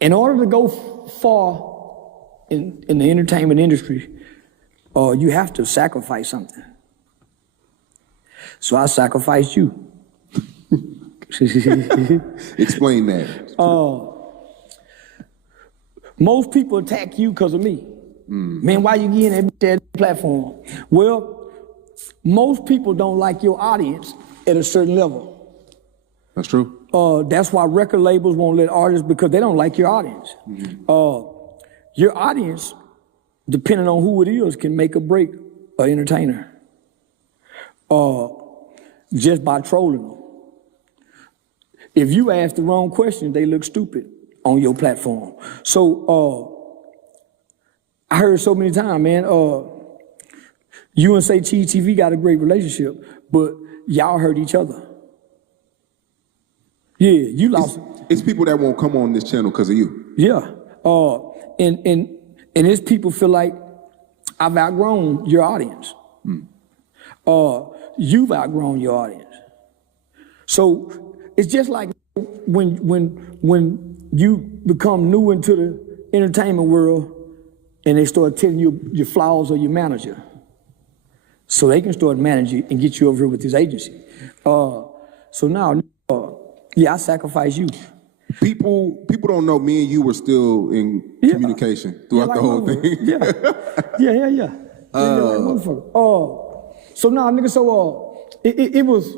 In order to go far in the entertainment industry, you have to sacrifice something. So I sacrificed you. Explain that. Most people attack you because of me. Man, why you getting that platform? Well, most people don't like your audience at a certain level. That's true. That's why record labels won't let artists, because they don't like your audience. Your audience, depending on who it is, can make or break an entertainer just by trolling them. If you ask the wrong question, they look stupid on your platform. So I heard so many times, man, you and SayCheese TV got a great relationship, but y'all hurt each other. Yeah, you lost. It's people that won't come on this channel because of you. Yeah, and it's people feel like I've outgrown your audience. You've outgrown your audience. So it's just like when you become new into the entertainment world and they start telling you your flaws of your manager, so they can start managing and get you over here with this agency. So now, yeah, I sacrifice you. People don't know me and you were still in communication throughout the whole thing. Yeah. So now, nigga, it was,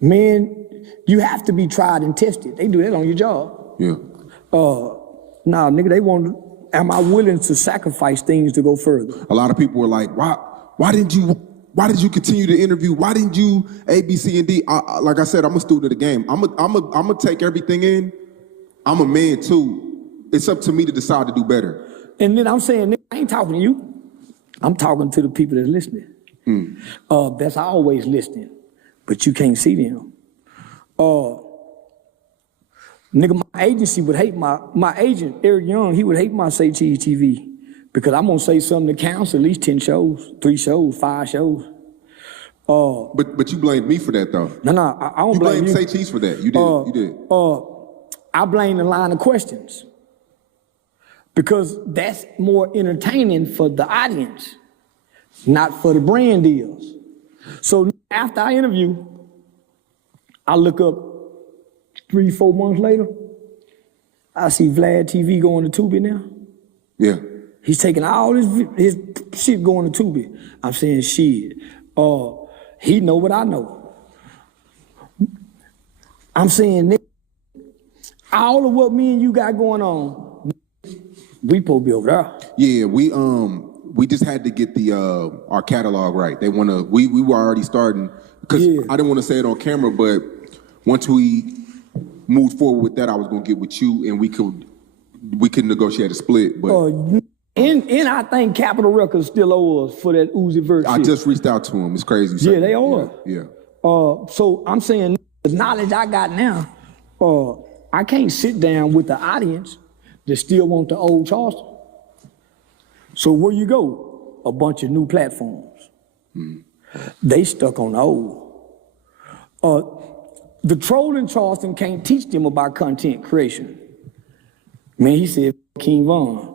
man, you have to be tried and tested. They do that on your job. Yeah. Nah, nigga, they want, am I willing to sacrifice things to go further? A lot of people were like, why did you continue to interview? Why didn't you A, B, C, and D? Like I said, I'm a student of the game. I'm gonna take everything in. I'm a man too. It's up to me to decide to do better. And then I'm saying, nigga, I ain't talking to you. I'm talking to the people that's listening. That's always listening, but you can't see them. Nigga, my agency would hate my agent, Eric Young, he would hate my SayCheese TV. Because I'm gonna say something that counts at least 10 shows, 3 shows, 5 shows. But you blamed me for that though. No, I don't blame you. You blamed SayCheese for that. You did. I blame the line of questions. Because that's more entertaining for the audience, not for the brand deals. So after I interview, I look up 3-4 months later, I see Vlad TV going to Tubi now. Yeah. He's taking all his shit going to Tubi. I'm saying shit. He know what I know. I'm saying all of what me and you got going on, we supposed to be over there. Yeah, we just had to get the our catalog right. They wanna we were already starting because I didn't want to say it on camera, but once we moved forward with that, I was gonna get with you and we could negotiate a split, but. And I think Capitol Records still owe us for that Uzi Vert shit. I just reached out to him. It's crazy. Yeah, they owe us. Yeah. So I'm saying the knowledge I got now, I can't sit down with the audience that still want the old Charleston. So where you go? A bunch of new platforms. They stuck on the old. The troll in Charleston can't teach them about content creation. Man, he said, King Von.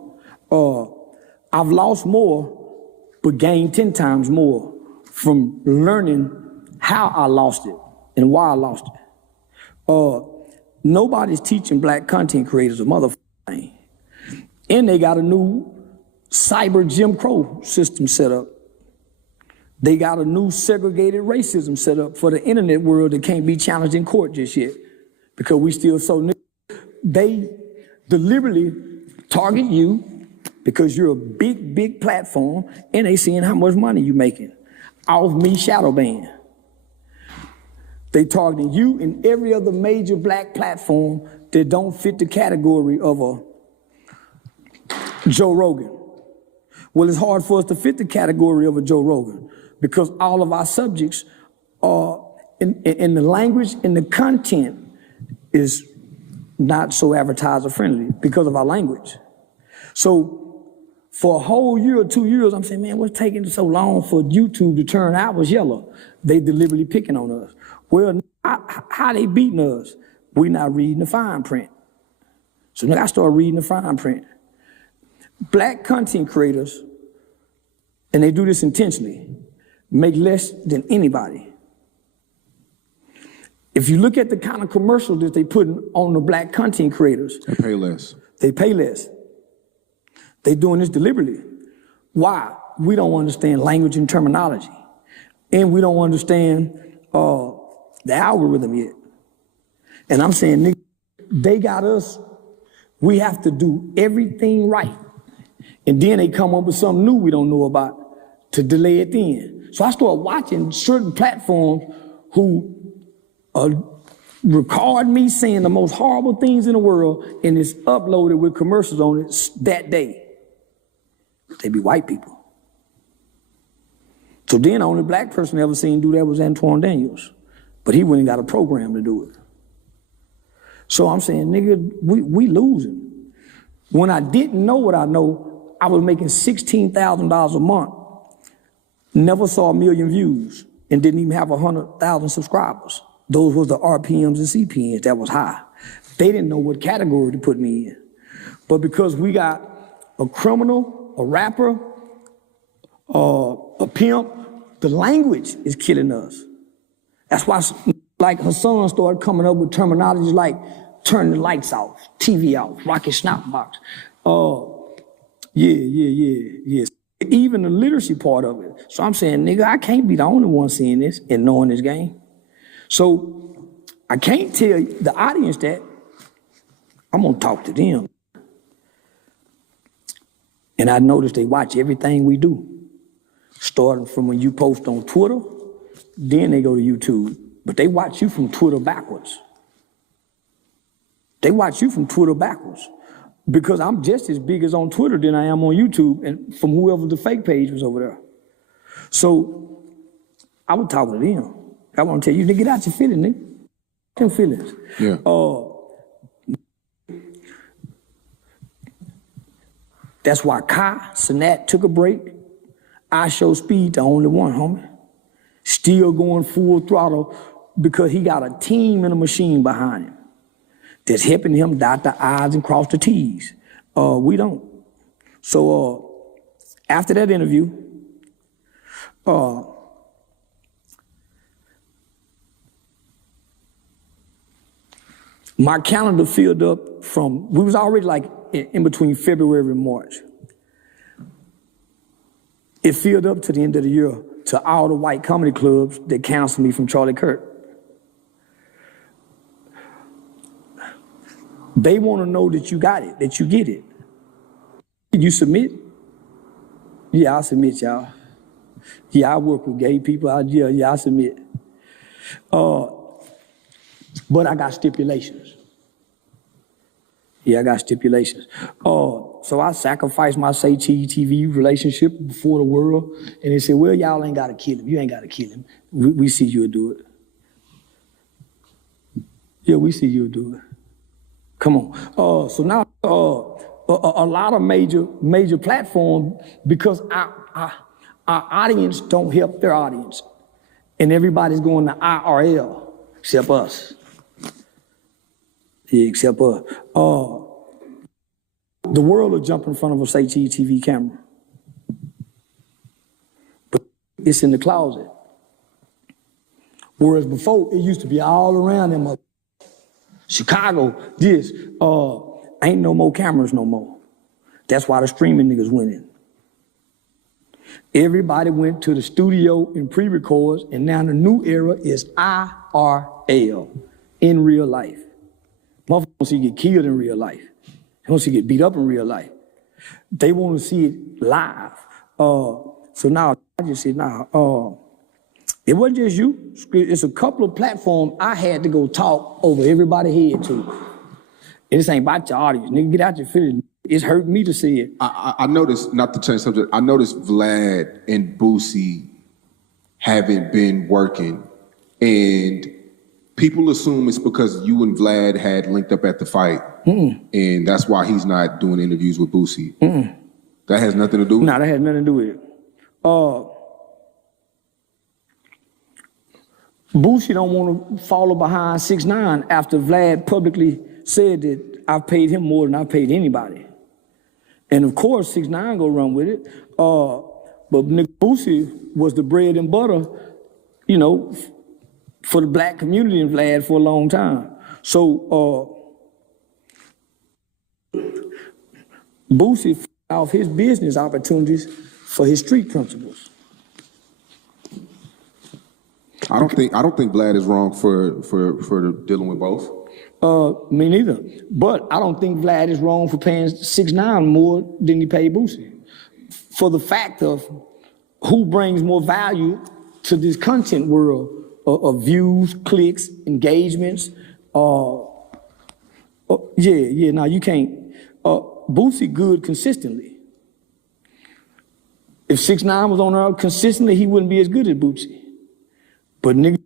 I've lost more, but gained 10 times more from learning how I lost it and why I lost it. Nobody's teaching black content creators a motherfucking thing. And they got a new cyber Jim Crow system set up. They got a new segregated racism set up for the internet world that can't be challenged in court just yet because we still so. They deliberately target you because you're a big platform and they seeing how much money you making off me shadow ban. They targeting you and every other major black platform that don't fit the category of a Joe Rogan. Well, it's hard for us to fit the category of a Joe Rogan because all of our subjects are in the language and the content is not so advertiser friendly because of our language. So For a whole year or 2 years, I'm saying, man, what's taking so long for YouTube to turn ours yellow? They deliberately picking on us. Well, how they beating us? We not reading the fine print. So now I started reading the fine print. Black content creators, and they do this intentionally, make less than anybody. If you look at the kind of commercials that they put on the black content creators, They pay less. They pay less. They doing this deliberately. Why? We don't understand language and terminology. And we don't understand the algorithm yet. And I'm saying, nigga, they got us. We have to do everything right. And then they come up with something new we don't know about to delay it then. So I started watching certain platforms who record me saying the most horrible things in the world, and it's uploaded with commercials on it that day. They be white people. So then the only black person I ever seen do that was Antoine Daniels. But he went and got a program to do it. So I'm saying, nigga, we losing. When I didn't know what I know, I was making $16,000 a month. Never saw 1 million views and didn't even have 100,000 subscribers. Those was the RPMs and CPNs that was high. They didn't know what category to put me in. But because we got a criminal, a rapper, a pimp, the language is killing us. That's why, like, Hassan started coming up with terminologies like turn the lights off, TV off, rocket snap box. Yeah. Even the literacy part of it. So I'm saying, nigga, I can't be the only one seeing this and knowing this game. So I can't tell the audience that. I'm gonna talk to them. And I noticed they watch everything we do. Starting from when you post on Twitter, then they go to YouTube. But they watch you from Twitter backwards. They watch you from Twitter backwards. Because I'm just as big as on Twitter than I am on YouTube and from whoever the fake page was over there. So I was talking to them. I want to tell you, nigga, get out your feelings, nigga. Them feelings. Yeah. That's why Kai Sinat took a break. I Show Speed, the only one, homie. Still going full throttle because he got a team and a machine behind him that's helping him dot the I's and cross the T's. We don't. So after that interview, my calendar filled up from, we was already like in between February and March. It filled up to the end of the year to all the white comedy clubs that canceled me from Charlie Kirk. They want to know that you got it, that you get it. Did you submit? Yeah, I submit, y'all. Yeah, I work with gay people. I submit. But I got stipulations. Yeah, I got stipulations. So I sacrificed my SayCheese TV relationship before the world, and they said, well, y'all ain't got to kill him. You ain't got to kill him. We see you'll do it. Yeah, we see you'll do it. Come on. So now a lot of major platforms, because our audience don't help their audience, and everybody's going to IRL except us. Yeah, except us. The world will jump in front of a SayCheese TV camera, but it's in the closet. Whereas before, it used to be all around them. Chicago, this, ain't no more cameras no more. That's why the streaming niggas winning. Everybody went to the studio and pre-records, and now the new era is IRL, in real life. Motherfuckers want to see you get killed in real life. They want to see you get beat up in real life. They want to see it live. So now, I just said, it wasn't just you. It's a couple of platforms I had to go talk over everybody's head to. And this ain't about your audience. Nigga, get out your feelings. It's hurt me to see it. I noticed, not to change subject, I noticed Vlad and Boosie haven't been working. And people assume it's because you and Vlad had linked up at the fight. And that's why he's not doing interviews with Boosie. That has nothing to do with it? Nah, that has nothing to do with it. Boosie don't want to follow behind 6ix9ine after Vlad publicly said that I've paid him more than I've paid anybody. And of course, 6ix9ine go run with it. But nigga Boosie was the bread and butter, you know, for the black community in Vlad for a long time. So Boosie off his business opportunities for his street principles. I don't think Vlad is wrong for dealing with both. Me neither. But I don't think Vlad is wrong for paying 6ix9ine more than he paid Boosie. For the fact of who brings more value to this content world of views, clicks, engagements. Now you can't. Boosie good consistently. If 6ix9ine was on there consistently, he wouldn't be as good as Boosie. But nigga,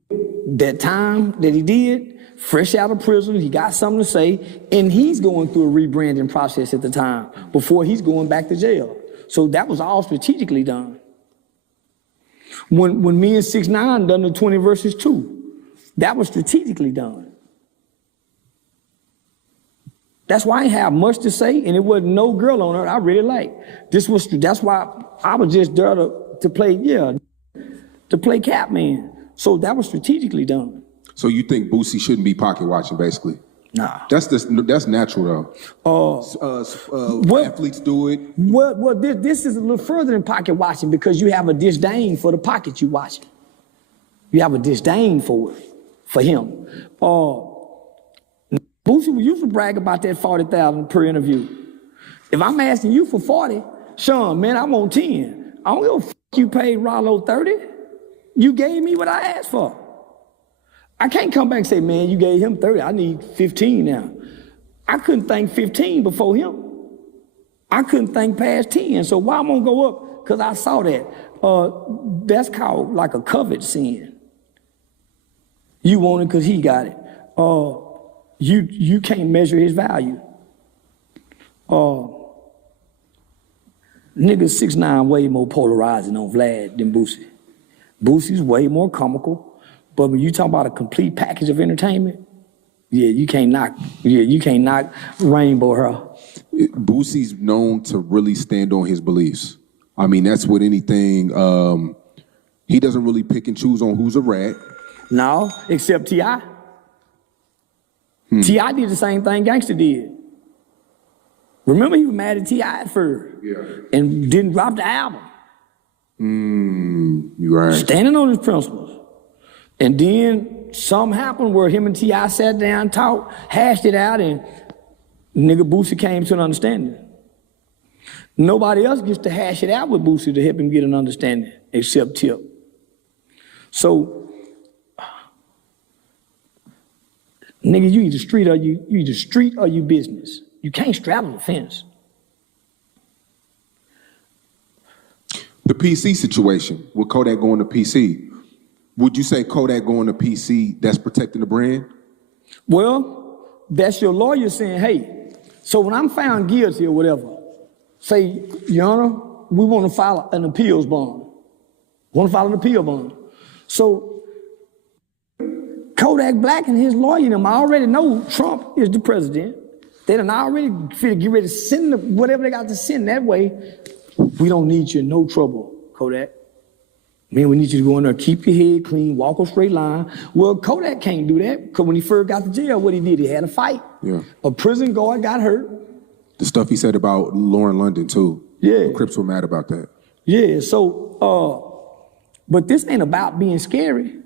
that time that he did, fresh out of prison, he got something to say, and he's going through a rebranding process at the time before he's going back to jail. So that was all strategically done. When me and 6ix9ine done the 20 versus 2, that was strategically done. That's why I ain't have much to say, and it wasn't no girl on her I really liked. That's why I was just there to play Catman. So that was strategically done. So you think Boosie shouldn't be pocket watching, basically? Nah. That's natural though. Athletes do it. Well, this is a little further than pocket watching because you have a disdain for the pocket you watching. You have a disdain for it, for him. Boosie used to brag about that 40,000 per interview. If I'm asking you for 40, Sean, man, I want 10. I don't give a fuck you paid Rollo 30. You gave me what I asked for. I can't come back and say, man, you gave him 30. I need 15 now. I couldn't think 15 before him. I couldn't think past 10. So why I'm gonna go up? Because I saw that. That's called like a covet sin. You want it because he got it. You can't measure his value. Nigga 6ix9ine way more polarizing on Vlad than Boosie. Boosie's way more comical, but when you talk about a complete package of entertainment, you can't knock Rainbow her. Boosie's known to really stand on his beliefs. I mean, that's with anything. He doesn't really pick and choose on who's a rat. No, except T.I. T.I. did the same thing Gangsta did. Remember, he was mad at T.I. at first and didn't drop the album. You right. Standing on his principles. And then something happened where him and T.I. sat down, talked, hashed it out, and nigga Boosie came to an understanding. Nobody else gets to hash it out with Boosie to help him get an understanding except Tip. So, nigga, you either street or you business. You can't straddle the fence. The PC situation, with Kodak going to PC, would you say Kodak going to PC, that's protecting the brand? Well, that's your lawyer saying, hey, so when I'm found guilty or whatever, say, Your Honor, we want to file an appeals bond. So Kodak Black and his lawyer, them, I already know Trump is the president. They done already get ready to send whatever they got to send that way. We don't need you in no trouble, Kodak. Man, we need you to go in there, keep your head clean, walk a straight line. Well, Kodak can't do that because when he first got to jail, what he did, he had a fight. Yeah. A prison guard got hurt. The stuff he said about Lauren London, too. Yeah. The Crips were mad about that. Yeah, so, but this ain't about being scary.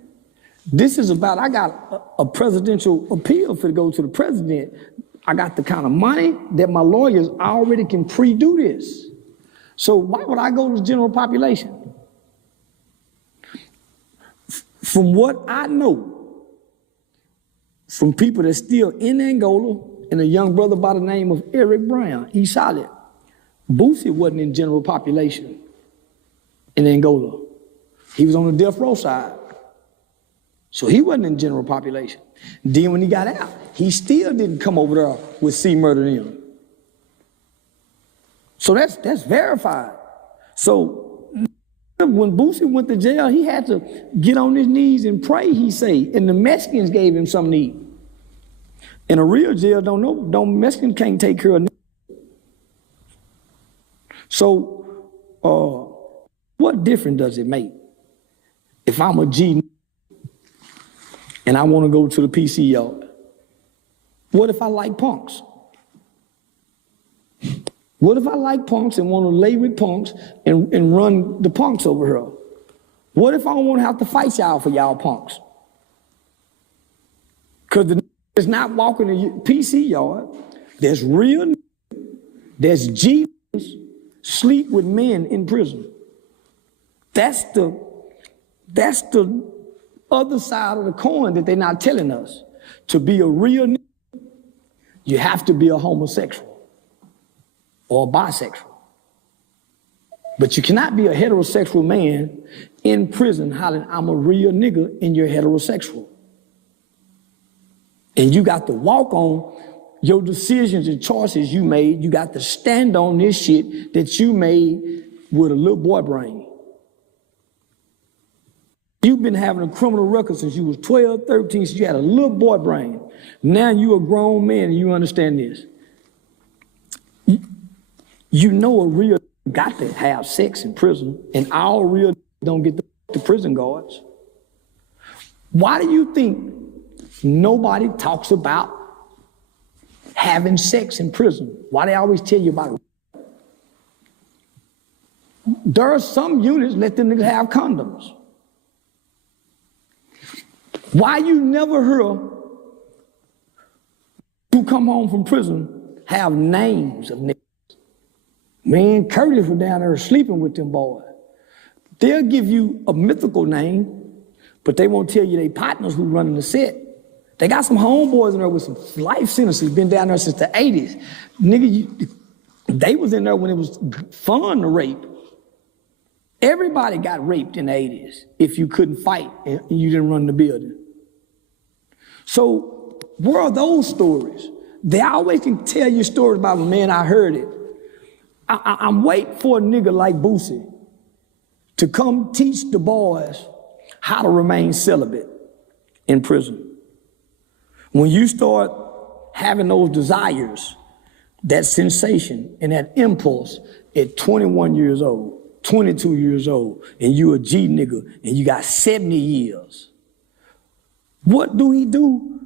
This is about, I got a presidential appeal for to go to the president. I got the kind of money that my lawyers already can pre-do this. So why would I go to the general population? From what I know, from people that's still in Angola, and a young brother by the name of Eric Brown, he's solid. Boosie wasn't in general population in Angola. He was on the death row side. So he wasn't in general population. Then when he got out, he still didn't come over there with C Murder them. So that's verified. So when Boosie went to jail, he had to get on his knees and pray, he say, and the Mexicans gave him something to eat. In a real jail, Mexicans can't take care of niggas. So what difference does it make if I'm a G and I want to go to the PC yard? What if I like punks? What if I like punks and want to lay with punks and run the punks over here? What if I don't want to have to fight y'all for y'all punks? Because the is not walking the PC yard. There's real, there's G sleep with men in prison. That's the other side of the coin that they're not telling us. To be a real, you have to be a homosexual or a bisexual. But you cannot be a heterosexual man in prison hollering, I'm a real nigga, and you're heterosexual. And you got to walk on your decisions and choices you made. You got to stand on this shit that you made with a little boy brain. You've been having a criminal record since you was 12, 13, since you had a little boy brain. Now you a grown man and you understand this. You know a real got to have sex in prison, and all real don't get the prison guards. Why do you think nobody talks about having sex in prison? Why they always tell you about it? There are some units let them niggas have condoms. Why you never hear who come home from prison have names of niggas? Me and Curtis were down there sleeping with them boys. They'll give you a mythical name, but they won't tell you they partners who running the set. They got some homeboys in there with some life sentences, been down there since the 80s. Nigga, they was in there when it was fun to rape. Everybody got raped in the 80s if you couldn't fight and you didn't run the building. So where are those stories? They always can tell you stories about, man, I heard it. I'm waiting for a nigga like Boosie to come teach the boys how to remain celibate in prison. When you start having those desires, that sensation and that impulse at 21 years old, 22 years old, and you a G nigga and you got 70 years, what do he do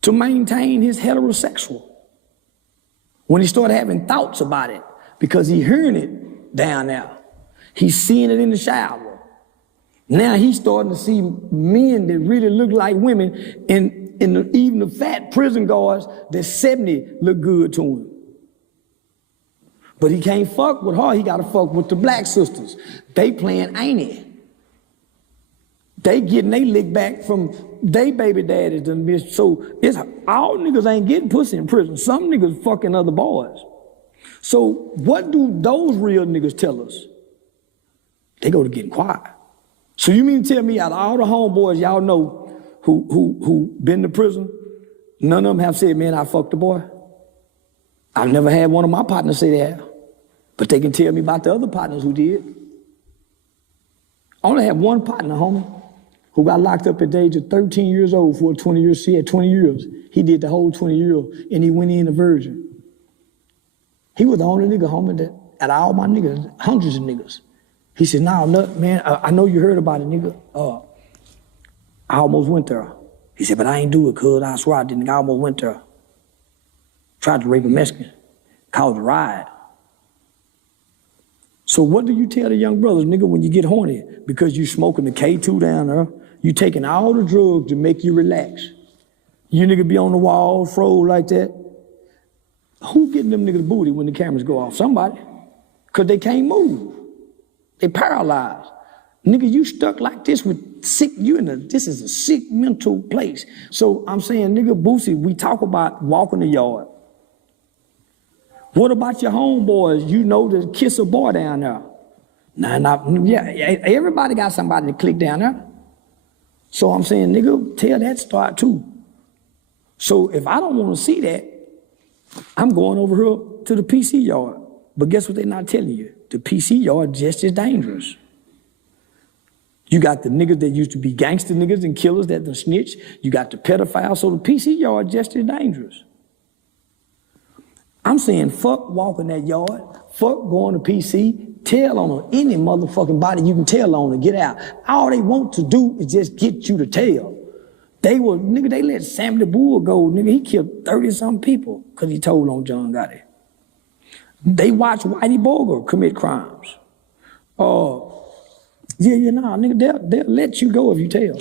to maintain his heterosexual? When he started having thoughts about it, because he hearing it down there, he's seeing it in the shower. Now he's starting to see men that really look like women, and even the fat prison guards that 70 look good to him. But he can't fuck with her, he gotta fuck with the black sisters. They playing ain't. They getting they lick back from they baby daddies done missed. So it's all niggas ain't getting pussy in prison. Some niggas fucking other boys. So what do those real niggas tell us? They go to getting quiet. So you mean to tell me out of all the homeboys y'all know who been to prison, none of them have said, man, I fucked the boy? I've never had one of my partners say that, but they can tell me about the other partners who did. I only had one partner, homie, who got locked up at the age of 13 years old for 20 years. He had 20 years. He did the whole 20 years, and he went in a virgin. He was the only nigga, homie, that out of all my niggas, hundreds of niggas. He said, nah, look, man, I know you heard about it, nigga. I almost went there. He said, but I ain't do it, cuz. I swear I didn't. I almost went there. Tried to rape a Mexican. Caused a riot. So what do you tell the young brothers, nigga, when you get horny? Because you smoking the K2 down there, you taking all the drugs to make you relax. You nigga be on the wall, froze like that. Who getting them niggas booty when the cameras go off? Somebody. Because they can't move. They paralyzed. Nigga, you stuck like this with sick, this is a sick mental place. So I'm saying, nigga, Boosie, we talk about walking the yard. What about your homeboys? You know to kiss a boy down there. Everybody got somebody to click down there. So I'm saying, nigga, tell that story too. So if I don't want to see that, I'm going over here to the PC yard. But guess what they're not telling you? The PC yard just as dangerous. You got the niggas that used to be gangster niggas and killers that done snitch. You got the pedophiles, so the PC yard just as dangerous. I'm saying fuck walking that yard, fuck going to PC, tell on any motherfucking body you can tell on to get out. All they want to do is just get you to tell. They let Sammy the Bull go, nigga, he killed 30-something people because he told on John Gotti. They watch Whitey Bulger commit crimes. Nigga, they'll let you go if you tell.